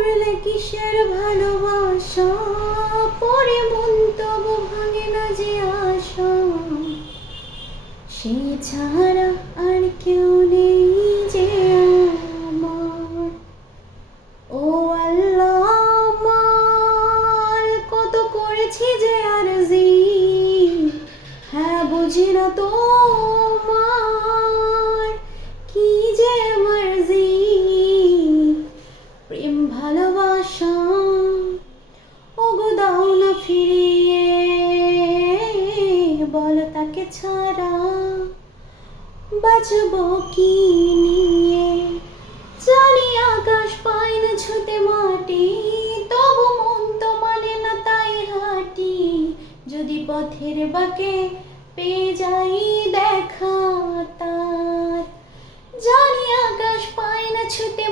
করলে কিসের ভালোবাসা, পরে মন তবু ভাঙে না যে আশা, সে ছাড়া আর কেউ নেই যে আমার। ও আল্লাহ, আমার কত করেছি যে আরজি, হ্যাঁ বুঝি না তোমার কি যে মর্জি। প্রেম ভালোবাসা ওগো দাও না ফিরিয়ে, বলো তাকে ছাড়া বাঁচবো কি নিয়ে। জানি আকাশ পায় না ছুতে মাটি, তবু মন তো মানে না তাই হাঁটি। যদি পথের বাঁকে পেয়ে যাই দেখা তার, জানি আকাশ পায় না ছুতে